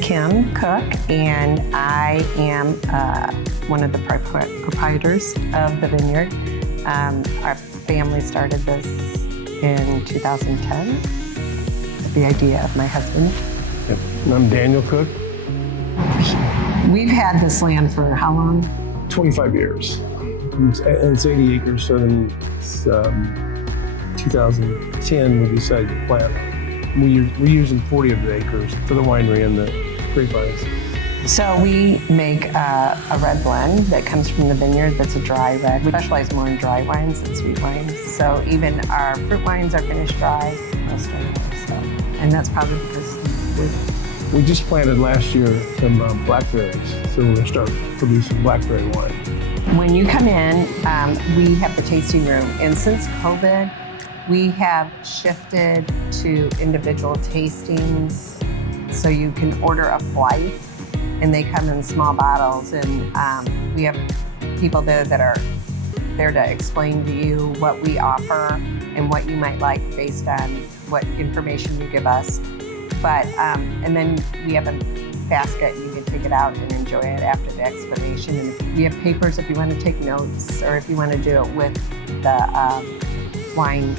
Kim Cook, and I am one of the proprietors of the Vineyard. Our family started this in 2010 with the idea of my husband. Yep. And I'm Daniel Cook. We've had this land for how long? 25 years. It's 80 acres, so in 2010 we decided to plant. We're using 40 of the acres for the winery and the grapevines. So we make a red blend that comes from the vineyard that's a dry red. We specialize more in dry wines than sweet wines. So even our fruit wines are finished dry, most of them are, so. And that's probably because we just planted last year some blackberries, so we're gonna start producing blackberry wine. When you come in, we have the tasting room, and since COVID, we have shifted to individual tastings, so you can order a flight, and they come in small bottles, and we have people there that are there to explain to you what we offer and what you might like based on what information you give us. But, and then we have a basket, you can take it out and enjoy it after the explanation. And we have papers if you want to take notes, or if you want to do it with the wine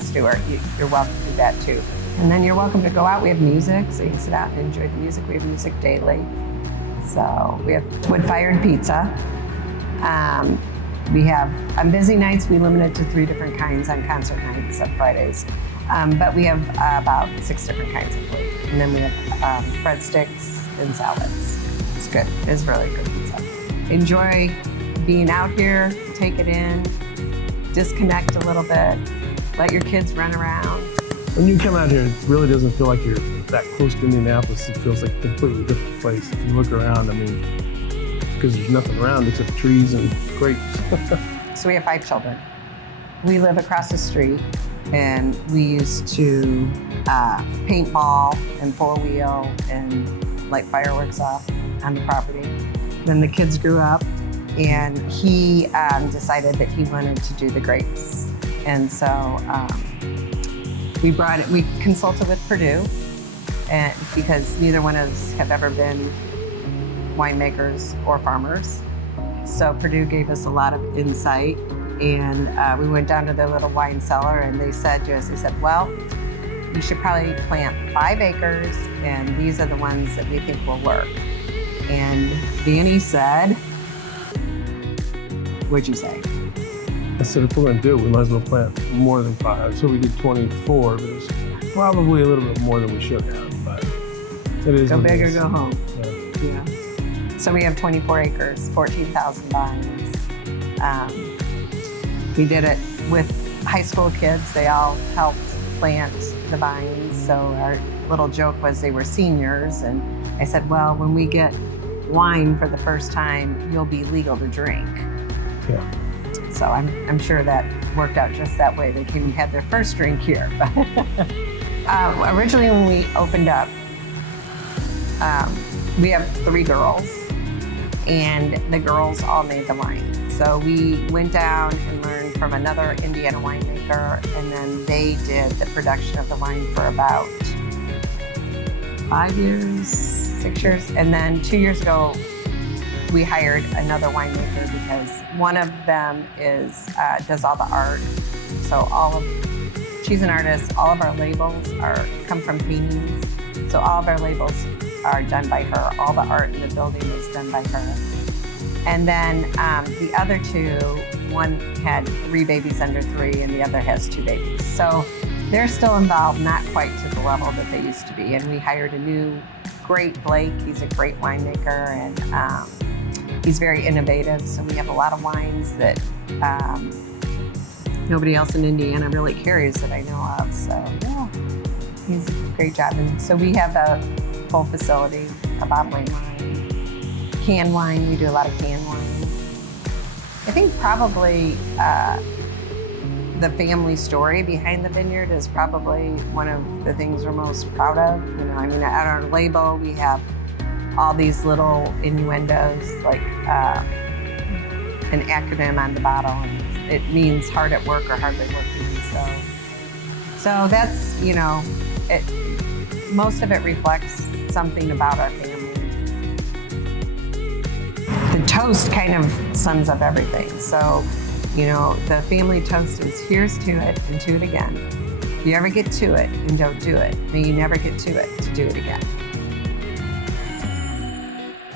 steward, you're welcome to do that too. And then you're welcome to go out. We have music, so you can sit out and enjoy the music. We have music daily. So we have wood-fired pizza. We have, on busy nights, we limit it to 3 different kinds on concert nights on Fridays. But we have about 6 different kinds of food. And then we have breadsticks and salads. It's good. It's really good pizza. Enjoy being out here, take it in, disconnect a little bit, let your kids run around. When you come out here, it really doesn't feel like you're that close to Indianapolis. It feels like a completely different place. If you look around, I mean, because there's nothing around except trees and grapes. So we have 5 children. We live across the street, and we used to paintball and 4-wheel and light fireworks off on the property. Then the kids grew up, and he decided that he wanted to do the grapes. And so we consulted with Purdue, and because neither one of us have ever been winemakers or farmers. So Purdue gave us a lot of insight, and we went down to their little wine cellar, and they said to us, well, you should probably plant 5 acres, and these are the ones that we think will work. And Danny said, what'd you say? I said, if we're going to do it, we might as well plant more than 5. So we did 24, but it's probably a little bit more than we should have. But it is. Go big or go home. Yeah. So we have 24 acres, 14,000 vines. We did it with high school kids. They all helped plant the vines. So our little joke was they were seniors. And I said, well, when we get wine for the first time, you'll be legal to drink. Yeah. So I'm sure that worked out just that way. They came and had their first drink here. Originally when we opened up, we have 3 girls, and the girls all made the wine. So we went down and learned from another Indiana winemaker, and then they did the production of the wine for about 5 years, 6 years. And then 2 years ago, we hired another winemaker because one of them does all the art. So she's an artist. All of our labels come from paintings. So all of our labels are done by her. All the art in the building is done by her. And then the other 2, one had 3 babies under 3, and the other has 2 babies. So they're still involved, not quite to the level that they used to be. And we hired a new great Blake. He's a great winemaker, and he's very innovative. So we have a lot of wines that nobody else in Indiana really carries that I know of. So yeah, he's a great job. And so we have a full facility, a bottling line, canned wine. We do a lot of canned wine. I think probably the family story behind the vineyard is probably one of the things we're most proud of. You know, I mean, at our label, we have all these little innuendos, like an acronym on the bottle, and it means hard at work or hardly working. So that's, you know, most of it reflects something about our family. The toast kind of sums up everything. So, you know, the family toast is here's to it and to it again. If you ever get to it and don't do it, may you never get to it to do it again.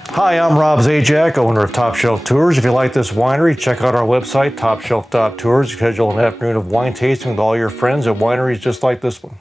Hi, I'm Rob Zajac, owner of Top Shelf Tours. If you like this winery, check out our website, topshelf.tours. Schedule an afternoon of wine tasting with all your friends at wineries just like this one.